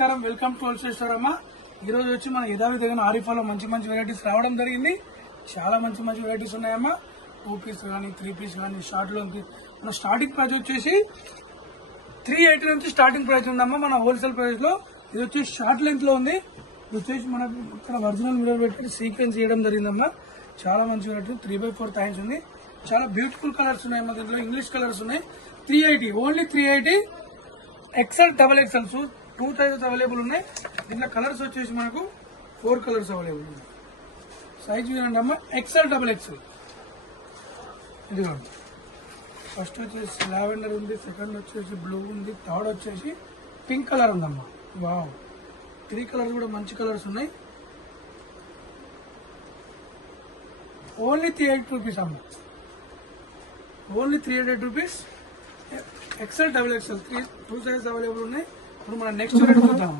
నమస్కారం, welcome to అల్సేశ్వరమ్మ. ఈ రోజు వచ్చి మన యథావిధిగా ఆరిఫాలో మంచి మంచి వెరైటీస్ రావడం జరిగింది. చాలా మంచి మంచి వెరైటీస్ ఉన్నాయమ్మా. 2 పీస్ కానీ 3 పీస్ కానీ షార్ట్ లో మన స్టార్టింగ్ ప్రైస్ వచ్చేసి 380 నుంచి స్టార్టింగ్ ప్రైస్ ఉందమ్మా. మన హోల్సేల్ ప్రైస్ లో ఇది వచ్చి షార్ట్ లెంత్ లో ఉంది. ఇది వచ్చేసి మనకు ఇక్కడ ఒరిజినల్ మిర్రర్ పెట్టి సీక్వెన్స్ చేయడం జరిగిందమ్మా. చాలా మంచి వెరైటీ 3/4 టైమ్స్ ఉంది. చాలా బ్యూటిఫుల్ కలర్స్ ఉన్నాయమ్మా. దీంట్లో ఇంగ్లీష్ కలర్స్ ఉన్నాయి. 380 only 380. XL XXL 2 sizes available ఉన్నాయి. దీంట్లో కలర్స్ వచ్చేసి మనకు 4 కలర్స్ అవైలబుల్ ఉన్నాయి. సైజ్ చూడండి అమ్మా, XL XXL. ఇదిగోండి, ఫస్ట్ వచ్చేసి లావెండర్ ఉంది, సెకండ్ వచ్చేసి బ్లూ ఉంది, థర్డ్ వచ్చేసి పింక్ కలర్ ఉందమ్మా. వావ్, 3 కలర్స్ కూడా మంచి కలర్స్ ఉన్నాయి. ఓన్లీ 380 రూపీస్ అమ్మా. Only 380 rupees. XL XXL 2 sizes available ఉన్నాయి. ఇప్పుడు మనం నెక్స్ట్ రేట్ చూద్దాము.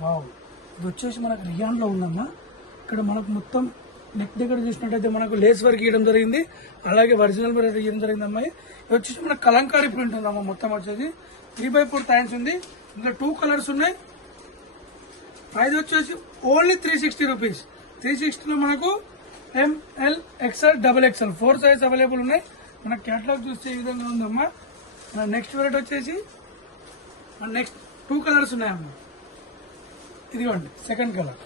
వావ్, ఇది వచ్చేసి మనకు రియాన్ లో ఉందమ్మా. ఇక్కడ మనకు మొత్తం నెక్ దగ్గర చూసినట్టయితే మనకు లేస్ వర్క్ ఇవ్వడం జరిగింది, అలాగే ఒరిజినల్ మిర్రర్ ఇవ్వడం జరిగింది అమ్మాయి. ఇది వచ్చేసి మనకు కలంకారీ ప్రింట్ ఉందమ్మా. మొత్తం వచ్చేసి 3/4 టైమ్స్ ఉంది. ఇందులో 2 కలర్స్ ఉన్నాయి. ప్రైస్ వచ్చేసి ఓన్లీ 360 రూపీస్. 360 లో మనకు ML XL XXL 4 size available ఉన్నాయి. మన క్యాటలాగ్ చూస్తే ఈ విధంగా ఉందమ్మా. మన నెక్స్ట్ వెరైటీ వచ్చేసి మన నెక్స్ట్ 2 కలర్స్ ఉన్నాయమ్మా. ఇదిగోండి సెకండ్ కలర్.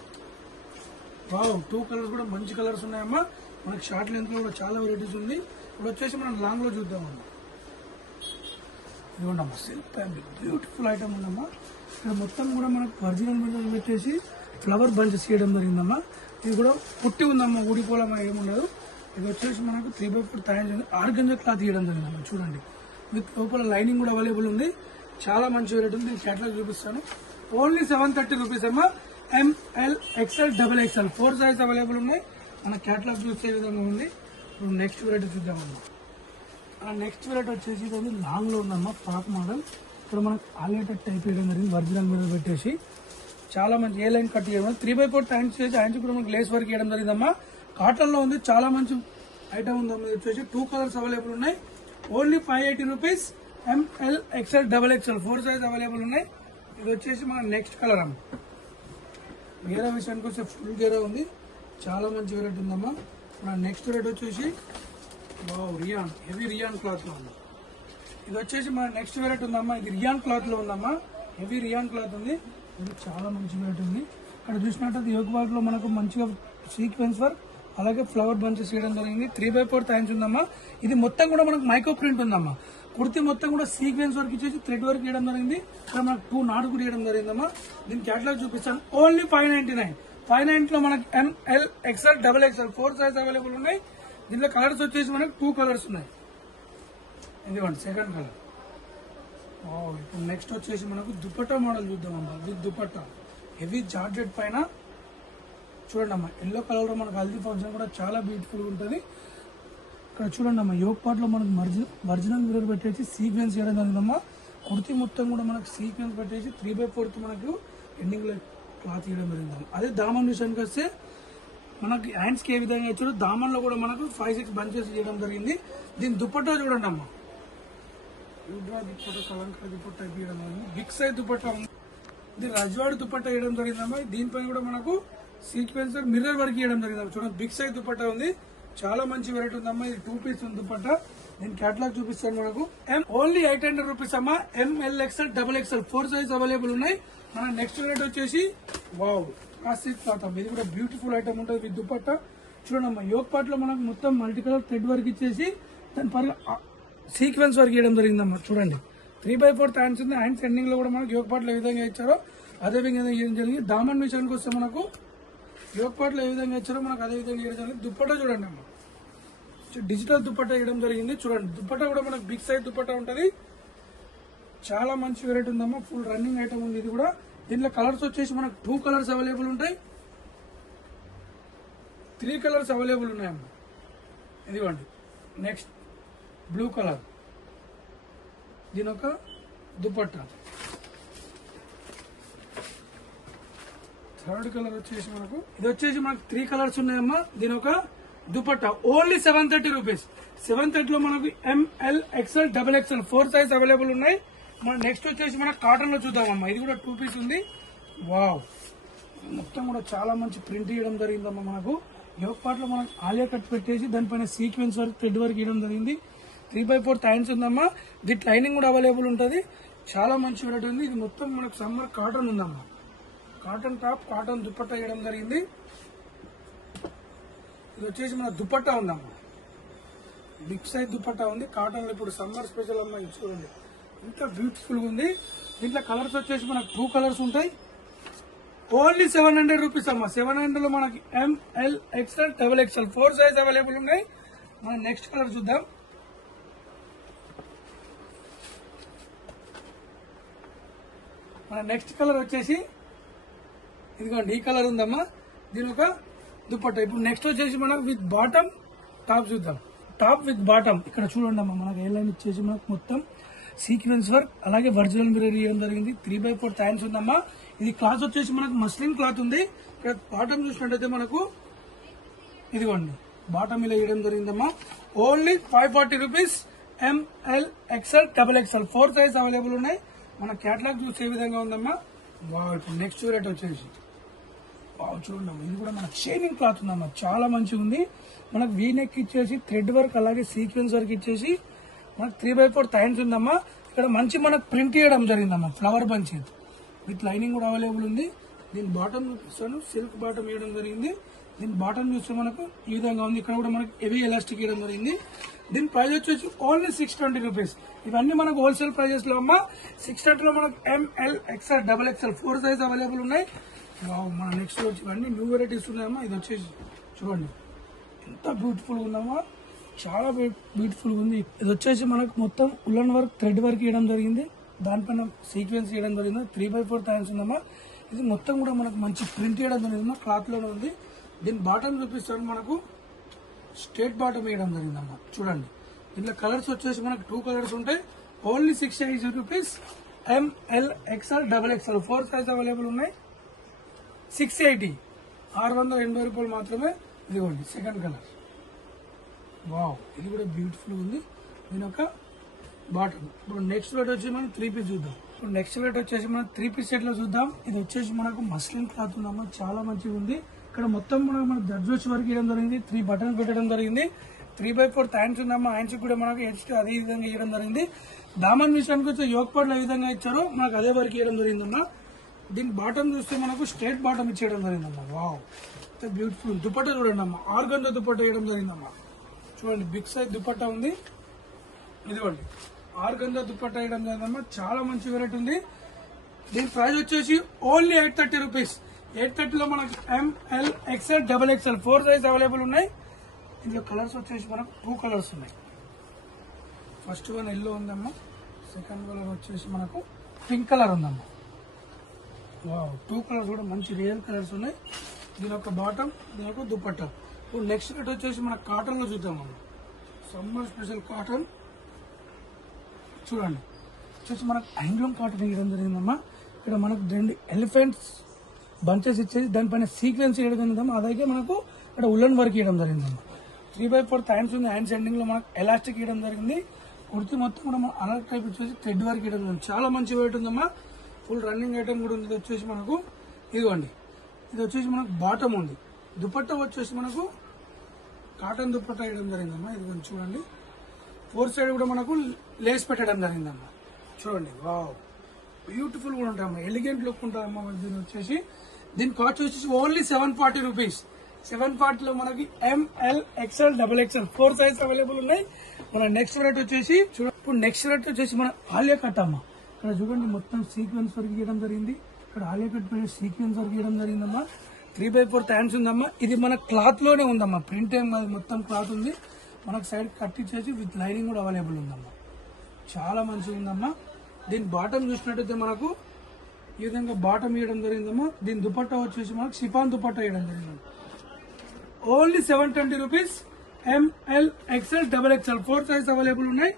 వావ్, 2 కలర్స్ కూడా మంచి కలర్స్ ఉన్నాయమ్మా. మనకి షార్ట్ లెంత్ లో కూడా చాలా వెరైటీస్ ఉంది. ఇప్పుడు వచ్చేసి మనం లాంగ్ లో చూద్దామమ్మా. ఇదిగోండి అమ్మా, సిల్క్ ఫ్యాబ్రిక్ బ్యూటిఫుల్ ఐటమ్ ఉందమ్మా. ఇక్కడ మొత్తం కూడా మనకు ఒరిజినల్ మిర్రర్ పెట్టేసి ఫ్లవర్ బంచెస్ చేయడం జరిగిందమ్మా. ఇది కూడా పుట్టి ఉందమ్మా, ఊడిపోవడం ఏముండదు. ఇది వచ్చేసి మనకు 3/4 టైమ్స్ ఉంది. ఆర్గంజా క్లాత్ తీయడం జరిగిందమ్మా. చూడండి, విత్ లోపల లైనింగ్ కూడా అవైలబుల్ ఉంది. చాలా మంచి వెరైటీ ఉంది. నేను క్యాటలాగ్ చూపిస్తాను. ఓన్లీ 730 రూపీస్ అమ్మా. ML XL XXL 4 size available ఉన్నాయి. మన క్యాటలాగ్ చూసే విధంగా ఉంది. ఇప్పుడు నెక్స్ట్ వెరైటీ చూద్దామమ్మా. నెక్స్ట్ వెరైటీ వచ్చేసి ఇది లాంగ్ లో ఉందమ్మా, ఫ్రాక్ మోడల్. ఇక్కడ మనకు ఆలియేటెడ్ టైప్ వేయడం జరిగింది. ఒరిజినల్ మీద పెట్టేసి చాలా మంచి ఏ లైన్ కట్ చేయడం. 3/4 టైమ్స్ చేసి ఆయన కూడా మనకు లేస్ వర్క్ చేయడం జరిగిందమ్మా. కాటన్ లో ఉంది. చాలా మంచి ఐటమ్ ఉందమ్మా. ఇది వచ్చేసి 2 కలర్స్ అవైలబుల్ ఉన్నాయి. Only 580 rupees. ML XL XXL 4 size available ఉన్నాయి. ఇది వచ్చేసి మన నెక్స్ట్ కలర్ అమ్మ. గేరా విషయానికి వస్తే ఫుల్ గేరా ఉంది. చాలా మంచి వెరైటీ ఉందమ్మా. మన నెక్స్ట్ రేట్ వచ్చేసి రియాన్, హెవీ రియాన్ క్లాత్ లో ఉంది. ఇది వచ్చేసి మన నెక్స్ట్ వెరైటీ ఉందమ్మా. ఇది రియాన్ క్లాత్ లో ఉందమ్మా. హెవీ రియాన్ క్లాత్ ఉంది. ఇది చాలా మంచి వెరైటీ ఉంది. ఇక్కడ చూసినట్టు యోగ వర్క్ లో మనకు మంచిగా సీక్వెన్స్ వర్క్, అలాగే ఫ్లవర్ బంచెస్ చేయడం జరిగింది. 3/4 టైమ్స్ ఉందమ్మా. ఇది మొత్తం కూడా మనకు మైక్రో ప్రింట్ ఉందమ్మా. కుర్తి మొత్తం కూడా సీక్వెన్స్ వర్క్ ఇచ్చేసి థ్రెడ్ వర్క్ చేయడం జరిగింది. ఇక్కడ మనకు 2 నాట్ కూడా చేయడం జరిగిందమ్మా. దీని క్యాటలాగ్ చూపిస్తాను. ఓన్లీ 599. 590 లో మనకు ML XL XXL 4 size available ఉన్నాయి. దీంట్లో కలర్స్ వచ్చేసి మనకు 2 కలర్స్ ఉన్నాయి. ఇదిగోండి సెకండ్ కలర్. ఇప్పుడు నెక్స్ట్ వచ్చేసి మనకు దుపట్టా మోడల్ చూద్దామమ్మా. విత్ దుపట్టా హెవీ జార్జెట్ పైన చూడండి అమ్మా. ఎల్లో కలర్ లో మనకు హల్దీ ఫంక్షన్ కూడా చాలా బ్యూటిఫుల్ గా ఉంటుంది. ఇక్కడ చూడండి అమ్మా, యోగ్ పార్ట్ లో మనకు ఒరిజినల్ మిర్రర్ పెట్టేసి సీక్వెన్స్ చేయడం జరిగిందమ్మా. కుర్తి మొత్తం కూడా మనకు సీక్వెన్స్ పెట్టేసి 3/4 మనకు ఎండింగ్ లో క్లాత్ చేయడం జరిగిందమ్మా. అదే దామన్ విషయానికి వస్తే మనకి హ్యాండ్స్ కి ఏ విధంగా ఇచ్చారో దామన్ లో కూడా మనకు 5-6 బంచెస్ చేయడం జరిగింది. దీని దుపట్టా చూడండి అమ్మా. దుపట్టా కలంకారీ దుపట్టా వేయడం జరిగింది. బిగ్ సైజ్ దుపట్టా ఉంది. ఇది రజ్వాడి దుపట్టా వేయడం జరిగిందమ్మా. దీనిపైన కూడా మనకు సీక్వెన్స్ మిర్రర్ వర్క్ చేయడం జరిగింది. చూడండి, బిగ్ సైజ్ దుపట్టా ఉంది. చాలా మంచి వెరైటీ ఉందమ్మా. ఇది 2 పీస్ ఉంది దుపట్టా. నేను క్యాటలాగ్ చూపిస్తాను మనకు. ఓన్లీ 800 రూపీస్ అమ్మా. ML XL XXL 4 size available ఉన్నాయి. మన నెక్స్ట్ వెరైటీ వచ్చేసి వావ్, క్లాసిక్ క్లాత్ అమ్మా. ఇది కూడా బ్యూటిఫుల్ ఐటమ్ ఉంటుంది విత్ దుపట్టా. చూడండి అమ్మా, యోగ్ పార్ట్ లో మనకు మొత్తం మల్టీ కలర్ థ్రెడ్ వర్క్ ఇచ్చేసి దాని పరంగా సీక్వెన్స్ వర్క్ చేయడం జరిగిందమ్మా. చూడండి, 3/4 హ్యాండ్స్ ఉంది. హ్యాండ్స్ ఎండింగ్ లో కూడా మనకు యోగ్ పార్ట్ లో ఏ విధంగా ఇచ్చారో అదే విధంగా ఇవ్వడం జరిగింది. దామన్ విషయానికి వస్తే మనకు యోగ్ పార్ట్ లో ఏ విధంగా ఇచ్చారో మనకు అదే విధంగా ఇవ్వడం జరిగింది. దుపట్టా చూడండి అమ్మా, డిజిటల్ దుపట్టా ఇవ్వడం జరిగింది. చూడండి, దుపట్టా కూడా మనకు బిగ్ సైజ్ దుపట్టా ఉంటుంది. చాలా మంచి వెరైటీ ఉందమ్మా. ఫుల్ రన్నింగ్ ఐటమ్ ఉంది ఇది కూడా. దీంట్లో కలర్స్ వచ్చేసి మనకు 2 కలర్స్ అవైలబుల్ ఉంటాయి. 3 కలర్స్ అవైలబుల్ ఉన్నాయమ్మా. ఇదిగోండి నెక్స్ట్ బ్లూ కలర్. దీని ఒక దుపట్టా. థర్డ్ కలర్ వచ్చేసి మనకు ఇది వచ్చేసి మనకు 3 కలర్స్ ఉన్నాయమ్మా. దీని ఒక దుపట్టా. Only 730 rupees. 730 లో మనకు ML XL XXL 4 size available ఉన్నాయి. మన నెక్స్ట్ వచ్చేసి మన కాటన్ లో చూద్దామమ్మా. ఇది కూడా 2 పీస్ ఉంది. వావ్, మొత్తం కూడా చాలా మంచి ప్రింట్ ఇవ్వడం జరిగిందమ్మా. మనకు యోక్ పార్ట్ లో మనకు ఆలియా కట్ పెట్టేసి దానిపైన సీక్వెన్స్ వర్క్ థ్రెడ్ వర్క్ ఇవ్వడం జరిగింది. 3/4 టైన్స్ ఉందమ్మా. దీని లైనింగ్ కూడా అవైలబుల్ ఉంటుంది. చాలా మంచి వెరైటీ ఉంది. ఇది మొత్తం మనకు సమ్మర్ కాటన్ ఉందమ్మా. కాటన్ టాప్, కాటన్ దుపట్టా ఇవ్వడం జరిగింది. ఇది వచ్చేసి మన దుపట్టా ఉందమ్మా. బిగ్ సైజ్ దుపట్టా ఉంది. కాటన్ లో ఇప్పుడు సమ్మర్ స్పెషల్ అమ్మా. ఇది చూడండి ఎంత బ్యూటిఫుల్ గా ఉంది. దీంట్లో కలర్స్ వచ్చేసి మనకు 2 కలర్స్ ఉంటాయి. ఓన్లీ 700 రూపీస్ అమ్మా. 700 లో మనకి ML XL XXL 4 size available ఉన్నాయి. మనం నెక్స్ట్ కలర్ చూద్దాం. మన నెక్స్ట్ కలర్ వచ్చేసి ఇదిగోండి, ఈ కలర్ ఉందమ్మా. దీని ఒక దుపట్టా. ఇప్పుడు నెక్స్ట్ వచ్చేసి మనం విత్ బాటమ్ టాప్ చూద్దాం. టాప్ విత్ బాటమ్ ఇక్కడ చూడండి అమ్మా. మనకు ఏ లైన్ ఇచ్చేసి మనకు మొత్తం సీక్వెన్స్ వర్క్ అలాగే ఒరిజినల్ మిర్రర్ ఇవ్వడం జరిగింది. 3/4 టైమ్స్ ఉందమ్మా. ఇది క్లాత్ వచ్చేసి మనకు మస్లిన్ క్లాత్ ఉంది. ఇక్కడ బాటమ్ చూసినట్టయితే మనకు ఇదిగోండి బాటమ్ ఇలా ఇవ్వడం జరిగిందమ్మా. Only 540 rupees. ML XL XXL 4 size available ఉన్నాయి. మన క్యాటలాగ్ చూసే విధంగా ఉందమ్మా. ఇప్పుడు నెక్స్ట్ రేట్ వచ్చేసి చూడండి, ఇది కూడా మనకు షైనింగ్ క్లాత్ ఉందమ్మా. చాలా మంచిగా ఉంది. మనకు వీ నెక్ ఇచ్చేసి థ్రెడ్ వర్క్ అలాగే సీక్వెన్స్ వర్క్ ఇచ్చేసి మనకు 3/4 టైమ్స్ ఉందమ్మా. ఇక్కడ మంచి మనకు ప్రింట్ ఇవ్వడం జరిగిందమ్మా. ఫ్లవర్ బంచ్ విత్ లైనింగ్ కూడా అవైలబుల్ ఉంది. దీని బాటమ్ చూపిస్తాను. సిల్క్ బాటమ్ ఇవ్వడం జరిగింది. దీని బాటమ్ చూస్తే మనకు ఈ విధంగా ఉంది. ఇక్కడ కూడా మనకు హెవీ ఎలాస్టిక్ ఇవ్వడం జరిగింది. దీని ప్రైస్ వచ్చేసి ఓన్లీ 620 రూపీస్. ఇవన్నీ మనకు హోల్సేల్ ప్రైజెస్ లో అమ్మా. 620 లో మనకు ML XL XXL 4 size available ఉన్నాయి. మన నెక్స్ట్ వచ్చి ఇవన్నీ న్యూ వెరైటీస్ ఉన్నాయమ్మా. ఇది వచ్చేసి చూడండి ఎంత బ్యూటిఫుల్ ఉందమ్మా. చాలా బ్యూటిఫుల్ ఉంది. ఇది వచ్చేసి మనకు మొత్తం ఉలన్ వర్క్ థ్రెడ్ వర్క్ ఇవ్వడం జరిగింది. దానిపైన సీక్వెన్స్ ఇవ్వడం జరిగింది. 3/4 టైమ్స్ ఉందమ్మా. ఇది మొత్తం కూడా మనకు మంచి ప్రింట్ ఇవ్వడం జరిగిందమ్మా. క్లాత్ లోనే ఉంది. దీని బాటమ్ చూపిస్తాను. మనకు స్ట్రేట్ బాటమ్ ఇవ్వడం జరిగిందమ్మా. చూడండి దీంట్లో కలర్స్ వచ్చేసి మనకు 2 కలర్స్ ఉంటాయి. Only 680 rupees. ML XL XXL 4 size available ఉన్నాయి. 680 680 రూపాయలు మాత్రమే. ఇదిగోండి సెకండ్ కలర్. వావ్, ఇది కూడా బ్యూటిఫుల్ ఉంది. దీని ఒక బాటమ్. ఇప్పుడు నెక్స్ట్ రేట్ వచ్చి మనం 3 పీస్ చూద్దాం. ఇప్పుడు నెక్స్ట్ రేట్ వచ్చేసి మనం 3 పీస్ సెట్ లో చూద్దాం. ఇది వచ్చేసి మనకు మస్లిన్ క్లాత్ ఉందమ్మా. చాలా మంచిగా ఉంది. ఇక్కడ మొత్తం మన జర్జోస్ వర్క్ ఇవ్వడం జరిగింది. 3 బటన్స్ పెట్టడం జరిగింది. 3/4 టైమ్స్ ఉందమ్మా. హ్యాండ్స్ కూడా మనకు హెడ్స్ అదే విధంగా ఇవ్వడం జరిగింది. దామన్ విషయానికి వచ్చి యోక్ పార్ట్ లో ఏ విధంగా ఇచ్చారో మనకు అదే వర్క్ ఇవ్వడం జరిగిందమ్మా. దీని బాటమ్ చూస్తే మనకు స్ట్రేట్ బాటమ్ ఇచ్చేయడం జరిగిందమ్మా. Wow, beautiful. దుపట్టా చూడండి అమ్మా. ఆర్గంజా దుపట్టా ఇవ్వడం జరిగిందమ్మా. చూడండి బిగ్ సైజ్ దుపట్టా ఉంది. ఇదిగోండి ఆర్గంజా దుపట్టా ఇవ్వడం జరిగిందమ్మా. చాలా మంచి వెరైటీ ఉంది. దీని ప్రైస్ వచ్చేసి ఓన్లీ 830 రూపీస్. 830 లో మనకి ML XL XXL 4 size available ఉన్నాయి. ఇందులో కలర్స్ వచ్చేసి మనకు 2 కలర్స్ ఉన్నాయి. ఫస్ట్ వన్ ఎల్లో ఉందమ్మా. సెకండ్ కలర్ వచ్చేసి మనకు పింక్ కలర్ ఉందమ్మా. వావ్, 2 కలర్స్ కూడా మంచి రియల్ కలర్స్ ఉన్నాయి. దీని ఒక బాటమ్, దీని ఒక దుపట్టా. ఇప్పుడు నెక్స్ట్ రేట్ వచ్చేసి మన కాటన్ లో చూద్దామమ్మా. సమ్మర్ స్పెషల్ కాటన్ చూడండి. వచ్చేసి మనకు హ్యాండ్లూమ్ కాటన్ ఇవ్వడం జరిగిందమ్మా. ఇక్కడ మనకు 2 ఎలిఫెంట్స్ బంచెస్ ఇచ్చేసి దానిపైన సీక్వెన్స్ ఇవ్వడం జరిగిందమ్మా. అలాగే మనకు ఇక్కడ ఉలన్ వర్క్ ఇవ్వడం జరిగిందమ్మా. 3/4 టైమ్స్ ఉంది. హ్యాండ్స్ ఎండింగ్ లో మనకు ఎలాస్టిక్ ఇవ్వడం జరిగింది. కుర్తి మొత్తం కూడా మనం అలర్ట్ టైప్ ఇచ్చేసి థ్రెడ్ వర్క్ ఇవ్వడం జరిగింది. చాలా మంచి వెయిట్ ఉందమ్మా. ఫుల్ రన్నింగ్ ఐటమ్ కూడా ఉంది. ఇది వచ్చేసి మనకు ఇదిగోండి, ఇది వచ్చేసి మనకు బాటమ్ ఉంది. దుపట్టా వచ్చేసి మనకు కాటన్ దుపట్టా వేయడం జరిగిందమ్మా. ఇది చూడండి 4 సైడ్ కూడా మనకు లేస్ పెట్టడం జరిగిందమ్మా. చూడండి వావ్, బ్యూటిఫుల్ కూడా ఉంటాయమ్మా. ఎలిగెంట్ లుక్ ఉంటుందమ్మా. దీని వచ్చేసి దీని కాస్ట్ వచ్చేసి ఓన్లీ 740 రూపీస్. 740 లో మనకి ML XL XXL 4 size available ఉన్నాయి. మన నెక్స్ట్ రేట్ వచ్చేసి ఇప్పుడు నెక్స్ట్ రేట్ వచ్చేసి మన ఆలియా కట్ అమ్మా. ఇక్కడ చూడండి మొత్తం సీక్వెన్స్ వర్క్ ఇవ్వడం జరిగింది. ఇక్కడ ఆలియా కట్ పైన సీక్వెన్స్ వర్క్ ఇవ్వడం జరిగిందమ్మా. 3/4 టైమ్స్ ఉందమ్మా. ఇది మన క్లాత్ లోనే ఉందమ్మా. ప్రింట్ ఏం కాదు, మొత్తం క్లాత్ ఉంది. మనకు సైడ్ కట్ ఇచ్చేసి విత్ లైనింగ్ కూడా అవైలబుల్ ఉందమ్మా. చాలా మంచిగా ఉందమ్మా. దీని బాటమ్ చూసినట్టయితే మనకు ఈ విధంగా బాటమ్ ఇవ్వడం జరిగిందమ్మా. దీని దుపట్టా వచ్చేసి మనకు షిఫాన్ దుపట్టా ఇవ్వడం జరిగింది. Only 720 rupees. ML XL XXL 4 size available ఉన్నాయి.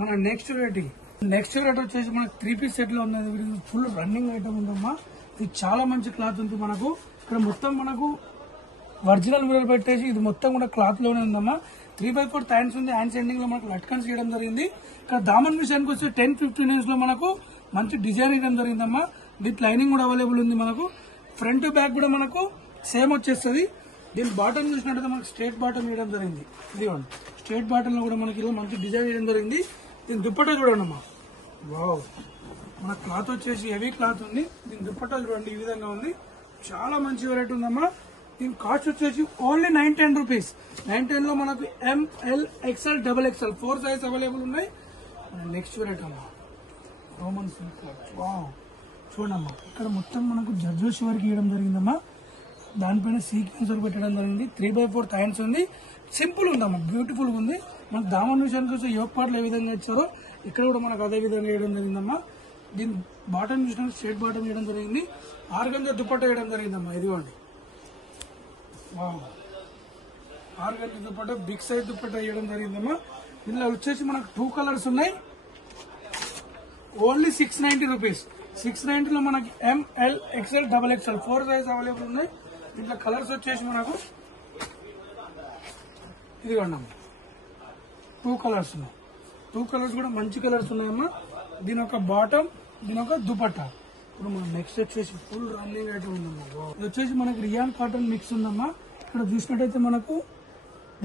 మన నెక్స్ట్ రేట్ వచ్చేసి మనకు 3 పీస్ సెట్ లో ఉన్నది. ఫుల్ రన్నింగ్ ఐటమ్ ఉందమ్మా. ఇది చాలా మంచి క్లాత్ ఉంది. మనకు ఇక్కడ మొత్తం మనకు ఒరిజినల్ మిర్రర్ పెట్టేసి ఇది మొత్తం కూడా క్లాత్ లోనే ఉందమ్మా. 3/4 హ్యాండ్స్ ఉంది. హ్యాండ్స్ ఎండింగ్ లో మనకు లట్కన్స్ చేయడం జరిగింది. ఇక్కడ దామన్ విషయానికి వస్తే 10-15 ఇంచ్ లో మనకు మంచి డిజైన్ ఇవ్వడం జరిగిందమ్మా. విత్ లైనింగ్ కూడా అవైలబుల్ ఉంది మనకు. ఫ్రంట్ బ్యాక్ కూడా మనకు సేమ్ వచ్చేస్తుంది. దీని బాటమ్ చూసినట్టయితే మనకు స్ట్రేట్ బాటమ్ ఇవ్వడం జరిగింది. ఇదిగోండి స్ట్రేట్ బాటమ్ లో కూడా మనకి ఇలా మంచి డిజైన్ ఇవ్వడం జరిగింది. దీని దుప్పట్టా చూడండి అమ్మా. వావ్, మన క్లాత్ వచ్చేసి హెవీ క్లాత్ ఉంది. దీని దుప్పట్టా చూడండి ఈ విధంగా ఉంది. చాలా మంచి వెరైటీ ఉందమ్మా. దీని కాస్ట్ వచ్చేసి ఓన్లీ 910 రూపీస్. 910 లో మనకు ML XL XXL 4 size available ఉన్నాయి. నెక్స్ట్ వెరైటీ అమ్మా రోమన్ సిల్క్ క్లాత్. వావ్, చూడమ్మా ఇక్కడ మొత్తం మనకు జర్జోషి వరకు ఇవ్వడం జరిగిందమ్మా. దానిపైన సీక్వెన్స్ పెట్టడం జరిగింది. 3/4 హ్యాండ్స్ ఉంది. సింపుల్ ఉందమ్మా, బ్యూటిఫుల్ ఉంది. మనకు దామన్ విషయానికి వచ్చి యోగ్ పాటలు ఏ విధంగా ఇచ్చారో ఇక్కడ కూడా మనకు అదే విధంగా వేయడం జరిగిందమ్మా. దీని బాటమ్ చూసినా స్ట్రేట్ బాటమ్ వేయడం జరిగింది. ఆర్గంజా దుప్పట్టా వేయడం జరిగిందమ్మా. ఇదిగోండి organza dupatta big size dupatta వేయడం జరిగిందమ్మా. ఇందులో వచ్చేసి మనకు 2 కలర్స్ ఉన్నాయి. Only 690 rupees. 690 లో మనకి ML XL XXL 4 size available ఉన్నాయి. దీంట్లో కలర్స్ వచ్చేసి మనకు ఇదిగోండి అమ్మా 2 కలర్స్ ఉన్నాయి. 2 కలర్స్ కూడా మంచి కలర్స్ ఉన్నాయమ్మా. దీని ఒక బాటమ్, దీని ఒక దుపట్టా. ఇప్పుడు మనం నెక్స్ట్ వచ్చేసి ఫుల్ రన్నింగ్ అయితే ఉందమ్మా. ఇది వచ్చేసి మనకి రియాన్ కాటన్ మిక్స్ ఉందమ్మా. ఇక్కడ చూసినట్టయితే మనకు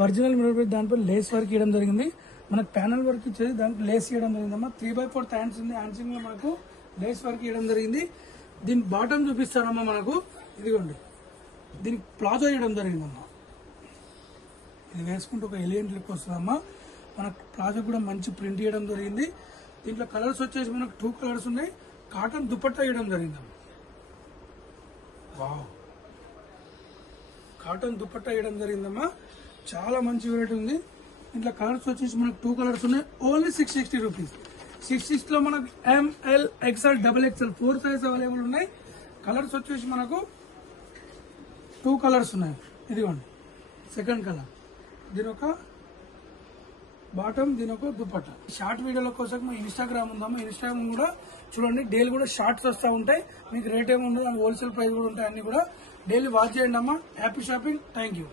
ఒరిజినల్ మిరర్ దానిపై లేస్ వర్క్ ఇవ్వడం జరిగింది. మనకు ప్యానల్ వర్క్ ఇచ్చేది దానికి లేస్ ఇవ్వడం జరిగిందమ్మా. 3/4 హ్యాండ్స్ ఉంది. హ్యాండ్సింగ్ లో మనకు లేస్ వర్క్ ఇవ్వడం జరిగింది. దీని బాటమ్ చూపిస్తానమ్మా మనకు. ఇదిగోండి దీనికి ప్లాజో ఇవ్వడం జరిగిందమ్మా. ఇది వేసుకుంటే ఒక ఎలిగెంట్ లుక్ వస్తుందమ్మా. మనకు ప్లాజో కూడా మంచి ప్రింట్ ఇవ్వడం జరిగింది. దీంట్లో కలర్స్ వచ్చేసి మనకు 2 కలర్స్ ఉన్నాయి. కాటన్ దుపట్టా ఇవ్వడం జరిగిందమ్మా. వావ్, కాటన్ దుపట్టా ఇవ్వడం జరిగిందమ్మా. చాలా మంచి వెరైటీ ఉంది. ఇంట్లో కలర్స్ వచ్చేసి మనకు 2 కలర్స్ ఉన్నాయి. Only 660 rupees. 660 లో మనకు ML XL XXL 4 size available ఉన్నాయి. కలర్స్ వచ్చేసి మనకు 2 కలర్స్ ఉన్నాయి. ఇదిగోండి సెకండ్ కలర్. దీని ఒక బాటమ్, దీని ఒక దుపట్టా. షార్ట్ వీడియోల కోసం మా ఇన్స్టాగ్రామ్ ఉందమ్మా. ఇన్స్టాగ్రామ్ కూడా చూడండి. డైలీ కూడా షార్ట్స్ వస్తూ ఉంటాయి. మీకు రేట్ ఏమి ఉండదు, హోల్సేల్ ప్రైస్ కూడా ఉంటాయి. అన్ని కూడా డైలీ వాచ్ చేయండి అమ్మా. Happy shopping. Thank you.